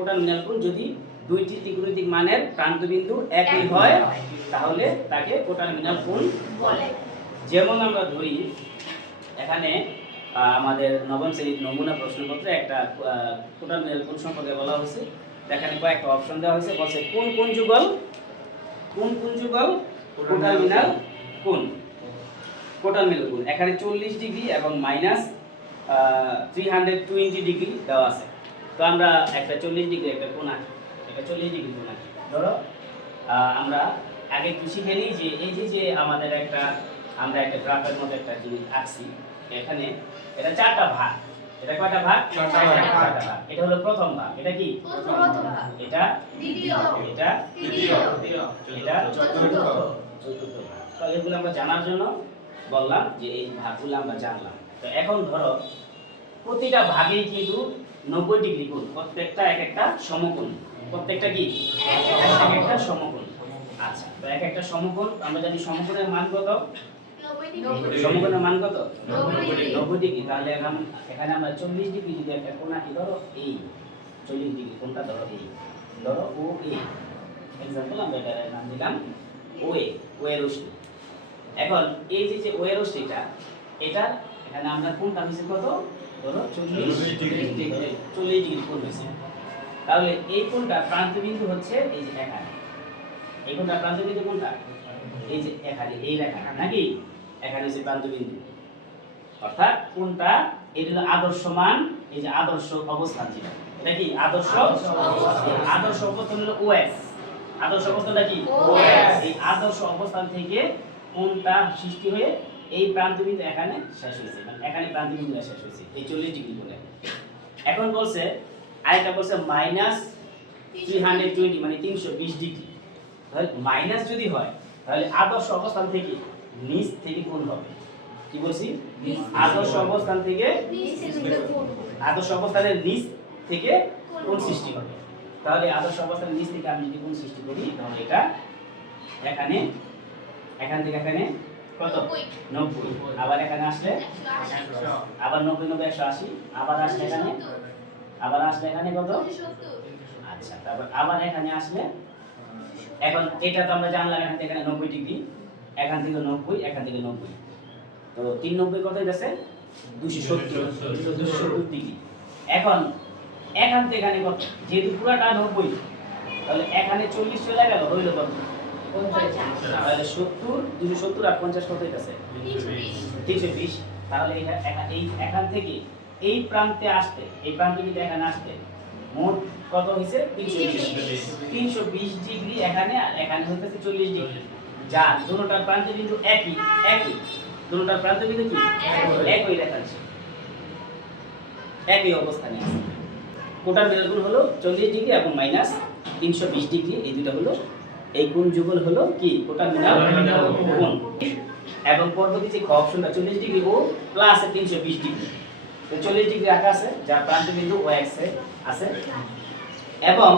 কোটানোমিনাল কোণ যদি দুইটি ত্রিকোণমিতিক মানের প্রান্তবিন্দু একই হয় তাহলে তাকে কোটানোমিনাল কোণ বলে। যেমন আমরা ধরি এখানে আমাদের নবম শ্রেণীর নমুনা প্রশ্নপত্রে একটা কোটানোমিনাল কোণ সম্পর্কে বলা হয়েছে। এখানে কয়েকটা অপশন দেওয়া হয়েছে, বলছে কোন কোন যুগল কোটানোমিনাল কোণ। কোটানোমিনাল কোণ এখানে 40 ডিগ্রি এবং মাইনাস 320 ডিগ্রি দেওয়া আছে। তো আমরা একটা 40 ডিগ্রি একটা কোণ আঁকি, একটা 40 ডিগ্রি কোণ আঁকি। ধরো আমরা আগে কি শিখে নিই যে এই যে আমাদের আমরা একটা গ্রাফের মধ্যে একটা জিনিস আঁকছি। এখানে এটা চারটা ভাগ। এটা কয়টা ভাগ? চারটা ভাগ। এটা হলো প্রথম ভাগ। এটা কি? প্রথম ভাগ। এটা দ্বিতীয়, এটা তৃতীয়, এটা চতুর্থ ভাগ। তো এগুলো আমরা জানার জন্য বললাম যে এই ভাগগুলো আমরা জানলাম। তো এখন ধরো প্রতিটা ভাগেই কিন্তু 90 ডিগ্রি কোণ, প্রত্যেকটা এক একটা সমকোণ। প্রত্যেকটা কি? এক একটা সমকোণ। আচ্ছা, তো এক একটা সমকোণ আমরা জানি সমকোণের মান কত? 90 ডিগ্রি। সমকোণের মান কত? 90 ডিগ্রি। তাহলে এখানে আমরা 40 ডিগ্রি যদি একটা কোণ আঁকি, ধরো এই 40 ডিগ্রি কোণটা ধরো এই, ধরো ও এ। एग्जांपल আমরা এটার নাম দিলাম ও এ রশ্মি। এখন এই যে ও এ রশ্মিটা, এটা এখানে আমরা কোণটা হইছে কত? ধরো 40 ডিগ্রি কোণ হইছে। তাহলে এই কোণটা প্রান্তবিন্দু হচ্ছে এই যে এখানে। এই কোণটা প্রান্তবিন্দু কোনটা? এই যে এখানে, এই রেখাটা নাকি? এখানে হচ্ছে প্রান্তবিন্দু। অর্থাৎ কোণটা এটা হলো আদর্শ মান, এই যে আদর্শ অবস্থান যেটা। এটা কি আদর্শ? আদর্শ অবস্থান হলো OS। আদর্শ অবস্থানটা কি? OS। এই আদর্শ অবস্থান থেকে কোণটা সৃষ্টি হয়ে এই প্রান্তবিন্দু এখানে শেষ হয়েছে, মানে এখানে প্রান্তবিন্দু শেষ হয়েছে এই 40 ডিগ্রি কোণে। এখন বলছে আরেকটা বলছে মাইনাস 320 মানে 320 ডিগ্রি। তাহলে মাইনাস যদি হয় তাহলে আদর্শ অবস্থান থেকে নিচ থেকে কোণ হবে। কি বলছি? আদর্শ অবস্থান থেকে আদর্শ অবস্থানের নিচ থেকে কোণ সৃষ্টি হবে। তাহলে আদর্শ অবস্থানের নিচ থেকে আমি যদি কোণ সৃষ্টি করি তাহলে এটা এখানে, এখান থেকে এখানে কত? 90। আবার এখানে আসলে 100, আবার 90 90 180, আবার আসলে এখানে, আবার আসলে এখানে কত? 70। আচ্ছা, তারপর আবার এখানে আসলে, এখন এটা তো আমরা জানলাম এখান থেকে এখানে 90 ডিগ্রি, এখান থেকে 90, এখান থেকে 90। তো 390 কত হইছে? 270 ডিগ্রি। এখন এখান থেকে এখানে কত? যেহেতু পুরাটা 90, তাহলে এখানে 40 চলে গেল, হইল কত? 50। তাহলে 70, 270 আর 50 কত হইতাছে? 320। তাহলে এটা এখান থেকে এই প্রান্তে আসতে, এই প্রান্তে যদি এখানে আসতে মোট কত হইছে? 320 ডিগ্রি এখানে, আর এখানে হইতাছে 40 ডিগ্রি। যা দুটোটার প্রান্তে বিন্দু একই, দুটোটার প্রান্তে বিন্দু কি? একই দেখাচ্ছে, একই অবস্থানে আছে। কোটানোমিনাল কোণ হলো 40 ডিগ্রি এবং মাইনাস 320 ডিগ্রি, এই দুটো হলো এই কোণ যুগল হলো কি? কোটানোমিনাল কোণ। এবং পরবর্তী যে অপশনটা 40 ডিগ্রি ও প্লাস 320 ডিগ্রি। তো 40 ডিগ্রি আঁকা আছে যার প্রান্তবিন্দু ও এক্সে আছে। এবং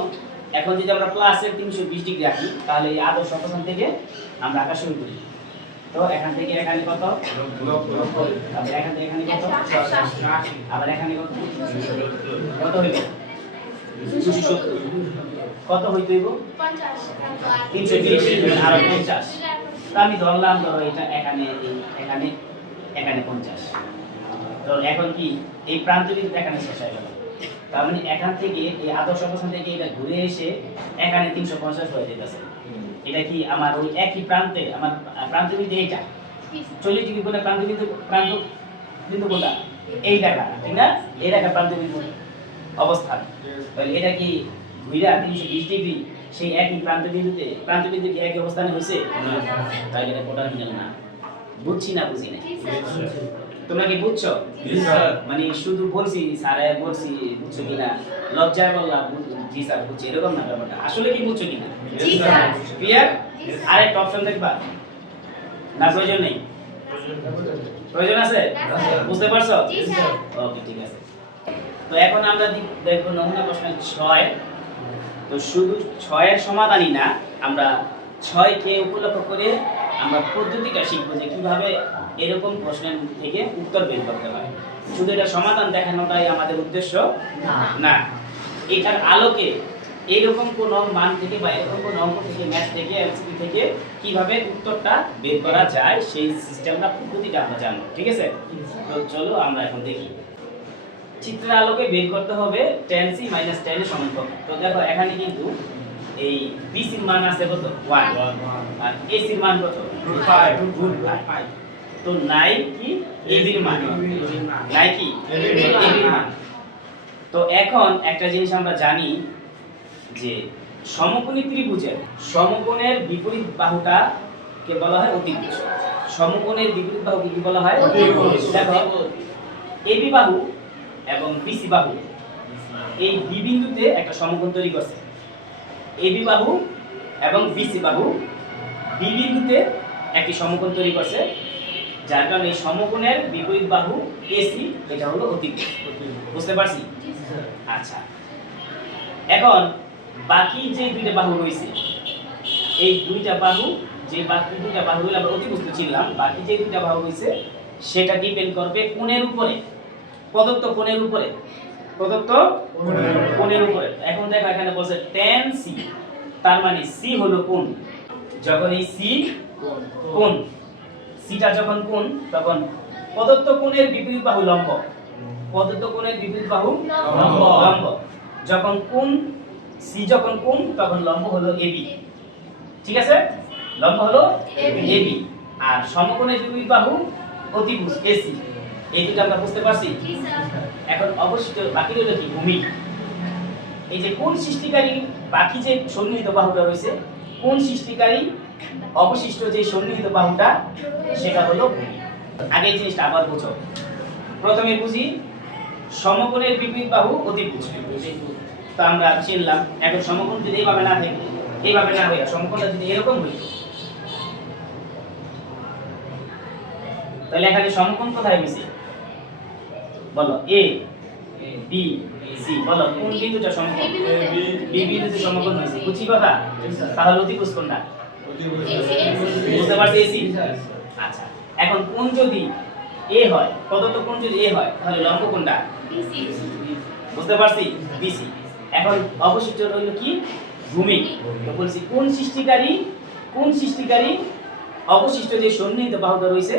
এখন যদি আমরা প্লাসে 320 ডিগ্রি আঁকি তাহলে এই আদর্শ অবস্থান থেকে আমরা আঁকা শুরু করি। তো এখান থেকে এখানে কত? 90। আবার এখান থেকে এখানে কত? 180। আবার এখানে কত? কত হইল? 270। কত হইতো? 50। 320 আর 50। তো আমি ধরলাম ধরো এটা এখানে, এখানে এখানে 50। তো এখন কি এই প্রান্তবিন্দু এখানে শেষ হয়ে গেল। তার মানে এখান থেকে এই আদর্শ অবস্থান থেকে এটা ঘুরে এসে এখানে 350 হয়ে যেতেছে। এটা কি আমার ওই একই প্রান্তে, আমার প্রান্তবিন্দু এইটা 40 ডিগ্রি কোণে প্রান্তবিন্দু কোনটা? এই জায়গা, ঠিক না? এই জায়গা প্রান্তবিন্দু অবস্থান। তাহলে এটা কি ঘুরে 320 ডিগ্রি সেই একই প্রান্তবিন্দু কি একই অবস্থানে হইছে? তাই এটা কোটানোমিনাল না। বুঝছি না বুঝি না? তোমরা কি বুঝছো? মানে শুধু বলছি স্যারে বলছি, বুঝছো কিনা? লজ্জায় বললাম জি স্যার বুঝছি, এরকম না ব্যাপারটা। আসলে কি বুঝছো কিনা? জি স্যার। ক্লিয়ার? আরেকটা অপশন দেখবা না? প্রয়োজন নেই? প্রয়োজন আছে? বুঝতে পারছো? জি স্যার। ওকে, ঠিক আছে। তো এখন আমরা দেখব নমুনা প্রশ্ন 6। তো শুধু 6 এর সমাধানই না, আমরা 6 কে উপলক্ষ করে আমরা পদ্ধতিটা শিখব যে কিভাবে এরকম প্রশ্নের থেকে উত্তর বের করতে হয়। শুধু এটা সমাধান দেখানোটাই আমাদের উদ্দেশ্য না। এটার আলোকে এইরকম কোন মান থেকে বা এরকম কোন অঙ্ক থেকে ম্যাথ থেকে এমসিকিউ থেকে কিভাবে উত্তরটা বের করা যায় সেই সিস্টেমটা পদ্ধতিটা আমরা জানবো, ঠিক আছে? তো চলো আমরা এখন দেখি। চিত্রের আলোকে বের করতে হবে tan c - tan a সমান কত। তো দেখো এখানে কিন্তু এই bc এর মান আছে কত 1 আর ac এর মান কত √5 তো নাই কি ab এর মান নাই কি ab এর মান। তো এখন একটা জিনিস আমরা জানি যে সমকোণী ত্রিভুজের সমকোণের বিপরীত বাহুটা কে বলা হয় অতিভুজ। সমকোণের বিপরীত বাহুকে কি বলা হয় অতিভুজ। দেখো ab বাহু এবং BC বাহু এই বি বিন্দুতে একটা সমকোণ তৈরি করছে। AB বাহু এবং BC বাহু বি বিন্দুতে একটি সমকোণ তৈরি করছে, যার কারণে এই সমকোণের বিপরীত বাহু AC এটা হলো অতিভুজ। বুঝতে পারছি? আচ্ছা, এখন বাকি যে দুইটা বাহু রয়েছে এই দুইটা বাহু যে বাকি দুইটা বাহু হলো আমরা অতিভুজ চিনলাম, বাকি যে দুইটা বাহু রয়েছে সেটা ডিপেন্ড করবে কোণের উপরে, প্রদত্ত কোণের উপরে, প্রদত্ত কোণের উপরে। এখন দেখো এখানে বলছে tan c, তার মানে c হলো কোণ। যখন এই c কোণ, cটা যখন কোণ তখন প্রদত্ত কোণের বিপরীত বাহু লম্ব, প্রদত্ত কোণের বিপরীত বাহু লম্ব। যখন কোণ c যখন কোণ তখন লম্ব হলো ab, ঠিক আছে? লম্ব হলো ab আর সমকোণের বিপরীত বাহু অতিভুজ ac। এই দুটো আমরা বুঝতে পারছি। এখন অবশিষ্ট বাকি রইল কি ভূমি। এই যে কোণ সৃষ্টিকারী বাকি যে সন্নিহিত বাহুটা রয়েছে, কোণ সৃষ্টিকারী অবশিষ্ট যে সন্নিহিত বাহুটা সেটা হলো ভূমি। আগে এই জিনিসটা আবার বুঝো। প্রথমে বুঝি সমকোণের বিপরীত বাহু অতিভুজ। তো আমরা চিনলাম। এখন সমকোণ যদি এইভাবে না থাকে, এইভাবে না হয়, সমকোণটা যদি এরকম হইতো তাহলে এখানে সমকোণ কোথায় হইছে বলো? A B C বলো কোন বিন্দুটা সমকোণ? B বিন্দুতে সমকোণ হইছে। বুঝছি কথা? তাহলে অতিভুজ কোনটা? বুঝতে পারছি AC? আচ্ছা, এখন কোণ যদি A হয়, প্রদত্ত কোণ যদি A হয় তাহলে লম্ব কোনটা? BC। বুঝতে পারছি? BC। এখন অবশিষ্ট রইল কি ভূমি। তো বলছি কোণ সৃষ্টিকারী অবশিষ্ট যে সন্নিহিত বাহুটা রয়েছে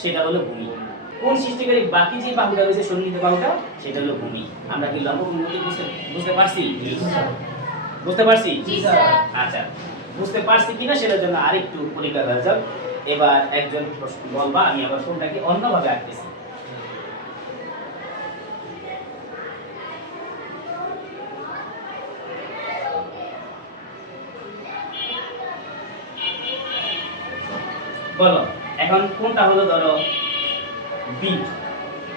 সেটা হলো ভূমি। কোণ সৃষ্টিকারী বাকি যে বাহুটা রয়েছে সন্নিহিত বাহুটা সেটা হলো ভূমি। আমরা কি লম্ব ভূমি বুঝতে পারছি? বুঝতে পারছি? আচ্ছা, বুঝতে পারছি কিনা সেটার জন্য আরেকটু পরীক্ষা করা যাক। এবার একজন প্রশ্ন বলবা, আমি আবার কোনটাকে অন্যভাবে আঁকতেছি। বলো এখন কোনটা হলো ধরো বি,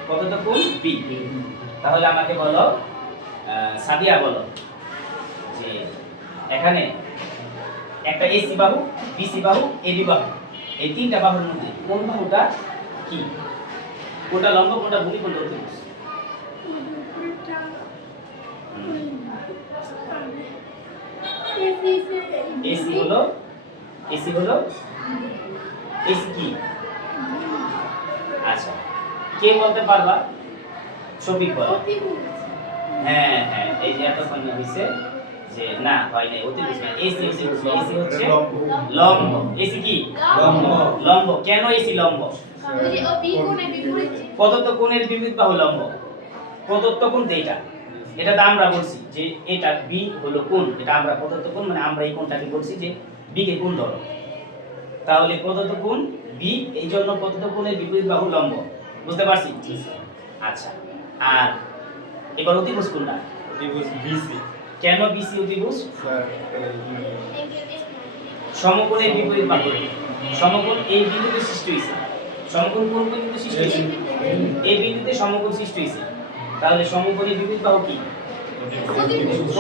কতটা কোণ বি। তাহলে আমাকে বলো সাদিয়া বলো যে এখানে একটা এসি বাহু, বিসি বাহু, এবি বাহু, এই তিনটা বাহুর মধ্যে কোন বাহুটা কি? কোনটা লম্ব, কোনটা ভূমি, কোনটা অতিভুজ? এসি হলো এসি কি? আচ্ছা, কে বলতে পারবা? শফিক বল। হ্যাঁ হ্যাঁ, এই যে এতক্ষণ হইছে যে না হয় নাই, অতিভুজ না। এসি হচ্ছে লম্ব। এসি কি? লম্ব। কেন এসি লম্ব? প্রদত্ত কোণের বিপরীত বাহু লম্ব। প্রদত্ত কোণ এটা তো আমরা বলছি যে এটা বি হলো কোণ, এটা আমরা প্রদত্ত কোণ মানে আমরা এই কোণটাকে বলছি যে বি কে কোণ ধরো। তাহলে প্রদত্ত কোণ বি, এই জন্য প্রদত্ত কোণের বিপরীত বাহু লম্ব। বুঝতে পারছি? আচ্ছা, আর এবার অতিভুজ কোনটা? অতিভুজ বিসি। কেন বিসি অতিভুজ? স্যার সমকোণের বিপরীত বাহু। সমকোণ এই বিন্দুতে সৃষ্টি হইছে। সমকোণ কোন বিন্দুতে সৃষ্টি হইছে? এই বিন্দুতে সমকোণ সৃষ্টি হইছে। তাহলে সমকোণের বিপরীত বাহু কি?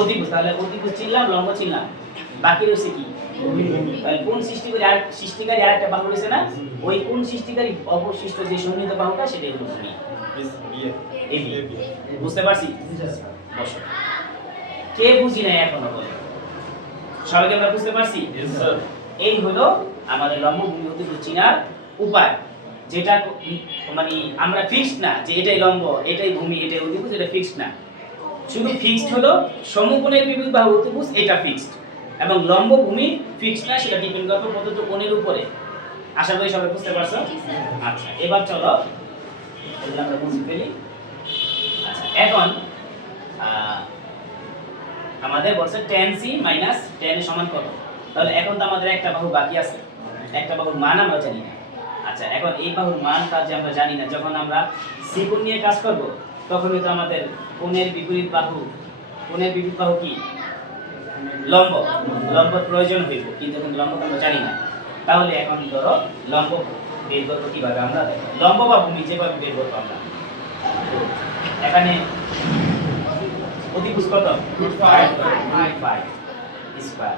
অতিভুজ। তাহলে অতিভুজ চিনলাম, লম্ব চিনলাম, বাকি রয়েছে কি? তাহলে কোণ সৃষ্টিকারী আরেকটা বাহু রয়েছে না, ওই কোণ সৃষ্টিকারী অবশিষ্ট যে সন্নিহিত বাহুটা সেটাই হলো ভূমি। এবি। বুঝতে পারছি? বসো। কে বুঝি নাই এখনো বলো? সবাইকে আমরা বুঝতে পারছি? এই হলো আমাদের লম্ব ভূমি অতিভুজ চিনার উপায়, যেটা মানে আমরা ফিক্সড না যে এটাই লম্ব, এটাই ভূমি, এটাই অতিভুজ, এটা ফিক্সড না। শুধু ফিক্সড হলো সমকোণের বিপরীত বাহু অতিভুজ, এটা ফিক্সড, এবং লম্ব ভূমি ফিক্সড না, সেটা ডিপেন্ড করবে প্রদত্ত কোণের উপরে। আশা করি সবাই বুঝতে পারছো। আচ্ছা, এবার চলো এগুলো আমরা বুঝে ফেলি। আচ্ছা, এখন আমাদের বলছে tan c minus tan a সমান কত। তাহলে এখন তো আমাদের একটা বাহু বাকি আছে, একটা বাহুর মান আমরা জানি না। আচ্ছা, এখন এই বাহুর মান কাজ আমরা জানি না, যখন আমরা c কোণ নিয়ে কাজ করব তখনই তো আমাদের কোণের বিপরীত বাহু, কোণের বিপরীত বাহু কি লম্ব, লম্ব প্রয়োজন হইব, কিন্তু এখন লম্ব আমরা জানি না। তাহলে এখন ধরো লম্ব বের করবো কিভাবে আমরা, দেখো লম্ব বা ভূমি যেভাবে বের করবো আমরা, এখানে অতিভুজ কত √5 স্কয়ার।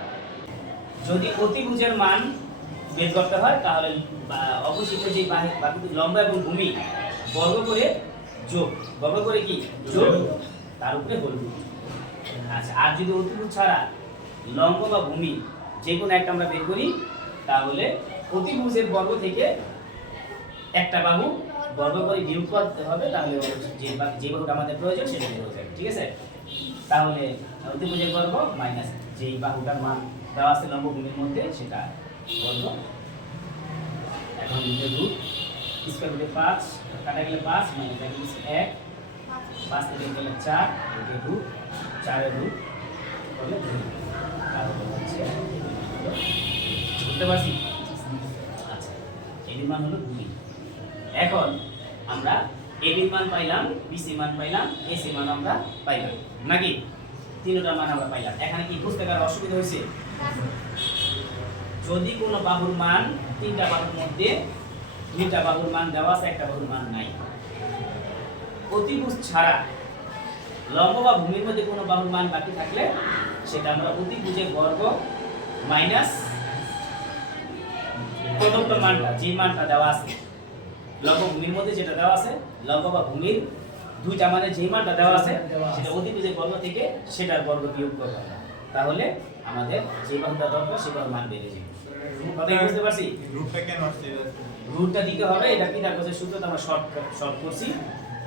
যদি অতিভুজের মান বের করতে হয় তাহলে অবশিষ্ট যে বাকি লম্ব এবং ভূমি বর্গ করে যোগ, বর্গ করে কি যোগ, তার উপরে হল। আচ্ছা, আর যদি অতিভুজ ছাড়া লম্ব বা ভূমি যে কোনো একটা আমরা বের করি তাহলে অতিভুজের বর্গ থেকে একটা বাহু বর্গ করে বিয়োগ করতে হবে, তাহলে যে বাহুটা আমাদের প্রয়োজন সেটা বের হয়ে যাবে। ঠিক আছে, তাহলে অতিভুজের বর্গ মাইনাস যেই বাহুটার মান দেওয়া আছে লম্ব ভূমির মধ্যে সেটা বর্গ। এখন রুট স্কয়ার রুটে 5 কাটা গেলে 5 মাইনাস 1 5 থেকে গেলে 4 রুট 4 এর রুট বলে 2 আর হচ্ছে বুঝতে পারছি। আচ্ছা, এর মান হলো 2। এখন আমরা ab এর মান পাইলাম, bc এর মান পাইলাম, ac এর মান আমরা পাইলাম নাকি, তিনটার মান আমরা পাইলাম। এখানে কি বুঝতে কার অসুবিধা হয়েছে? যদি কোনো বাহুর মান তিনটা বাহুর মধ্যে দুইটা বাহুর মান দেওয়া আছে, একটা বাহুর মান নাই, অতিভুজ ছাড়া লম্ব বা ভূমির মধ্যে কোনো বাহুর মান বাকি থাকলে সেটা আমরা অতিভুজের বর্গ মাইনাস প্রদত্ত মানটা, যে মানটা দেওয়া আছে লম্ব ভূমির মধ্যে যেটা দেওয়া আছে, লম্ব বা ভূমির দুইটা মানে যে মানটা দেওয়া আছে সেটা অতিভুজের বর্গ থেকে সেটার বর্গ বিয়োগ করব, তাহলে আমাদের যে বাহুটা দরকার সে বাহুর মান বেড়ে যাবে। কথা বুঝতে পারছি? রুটটা কেন আসছে? রুটটা দিতে হবে, এটা কি তার কাছে সূত্রটা আমরা শর্ট করছি,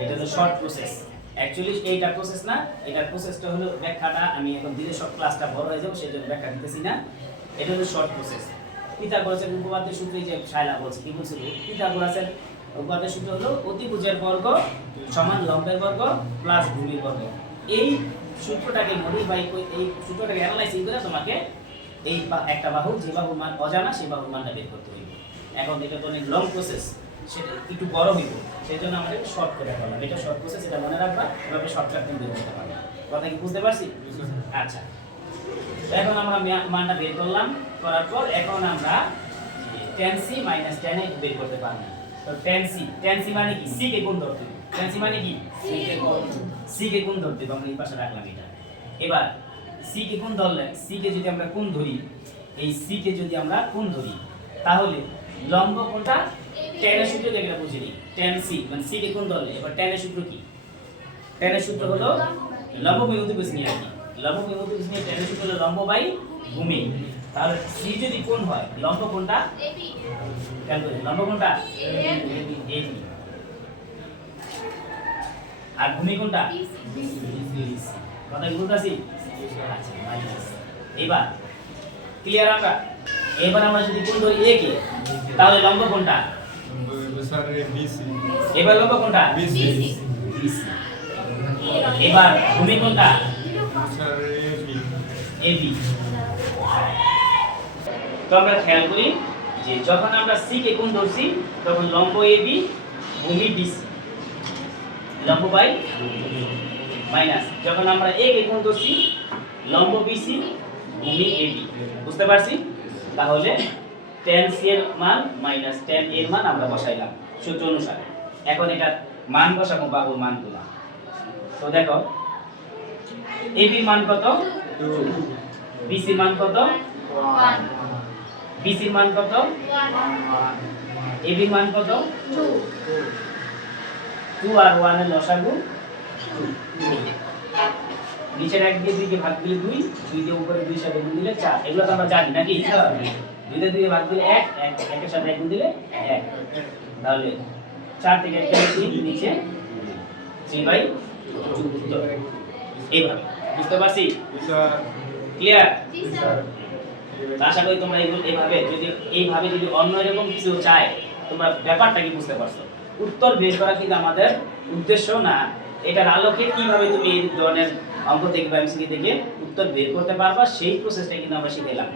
এটা হলো শর্ট প্রসেস। অ্যাকচুয়ালি এইটা প্রসেস না, এটার প্রসেসটা হলো ব্যাখ্যাটা আমি এখন দিলে সব ক্লাসটা বড় হয়ে যাবে সেজন্য ব্যাখ্যা দিতেছি না। এটা হলো শর্ট প্রসেস। পিথাগোরাসের উপপাদ্যের সূত্রে যে শায়লা বলছে কি বলছিল, পিথাগোরাসের উপপাদ্যের সূত্র হলো অতিভুজের বর্গ সমান লম্বের বর্গ প্লাস ভূমির বর্গ। এই সূত্রটাকে মডিফাই করে, এই সূত্রটাকে অ্যানালাইসিস করে তোমাকে এই একটা বাহু যে বাহুর মান অজানা সেই বাহুর মানটা বের করতে হবে। এখন এটা তো অনেক লং প্রসেস, সেটা একটু বড় হইব, সেই জন্য আমাদের শর্ট করে করলাম। এটা শর্ট প্রসেস, এটা মনে রাখবা, এভাবে শর্টকাট তুমি বের করতে পারবে। কথা কি বুঝতে পারছি? আচ্ছা, এখন আমরা মানটা বের করলাম, করার পর এখন আমরা tan c minus tan a বের করতে পারবো। তো tan c মানে কি? c কে কোণ ধরতে হবে। tan c মানে কি? c কে কোণ ধরতে হবে, আমরা এই পাশে রাখলাম এটা। এবার c কে কোণ ধরলে, c কে যদি আমরা কোণ ধরি, এই c কে যদি আমরা কোণ ধরি তাহলে লম্ব কোণটা tan এর সূত্র দেখলে বুঝে নিই। tan c মানে c কে কোণ ধরলে, এবার tan এর সূত্র কি? tan এর সূত্র হলো লম্ব বাই অতিভুজ নিয়ে আর কি, লম্ব বাই অতিভুজ নিয়ে tan এর সূত্র হলো লম্ব বাই ভূমি। তাহলে c যদি কোণ হয়, লম্ব কোণটা ab, খেয়াল করি লম্ব কোণটা ab, আর ভূমি কোণটা bc। কথা কি বুঝতাছি? আচ্ছা, মাইনাস। এবার ক্লিয়ার আমরা? এবার আমরা যদি কোণ ধরি a কে, তাহলে লম্ব কোণটা স্যার bc, এবার লম্ব কোণটা bc, এবার ভূমি কোণটা স্যার ab। তো আমরা খেয়াল করি যে যখন আমরা c কে কোণ ধরছি তখন লম্ব ab, ভূমি bc, লম্ব বাই মাইনাস যখন আমরা a কে কোণ ধরছি লম্ব bc, ভূমি ab। বুঝতে পারছি? তাহলে tan c এর মান মাইনাস tan a এর মান আমরা বসাইলাম সূত্র অনুসারে। এখন এটা মান বসাবো বাহুর মানগুলো। তো দেখো ab এর মান কত, 2, bc এর মান কত, 1, bc এর মান কত, 1, ab এর মান কত, 2, 2 আর 1 এর লসাগু 2। নিচের এক দিয়ে 2 কে ভাগ দিলে 2, 2 দিয়ে উপরে 2 সাথে গুণ দিলে 4। এগুলো তো আমরা জানি নাকি? 2 দিয়ে 2 ভাগ দিলে 1, 1 এর সাথে 1 গুণ দিলে 1। তাহলে 4 থেকে 1 গেলে 3, নিচে 3/2। এইভাবে বুঝতে পারছি স্যার ক্লিয়ার জি স্যার আশা করি তোমরা এগুলো এইভাবে যদি অন্য এরকম কিছু চায় তোমরা ব্যাপারটা কি বুঝতে পারছো উত্তর বের করা কিন্তু আমাদের উদ্দেশ্য না এটার আলোকে কিভাবে তুমি এই ধরনের অঙ্ক থেকে বা এমসিকিউ থেকে উত্তর বের করতে পারবা সেই প্রসেসটা কিন্তু আমরা শিখাইলাম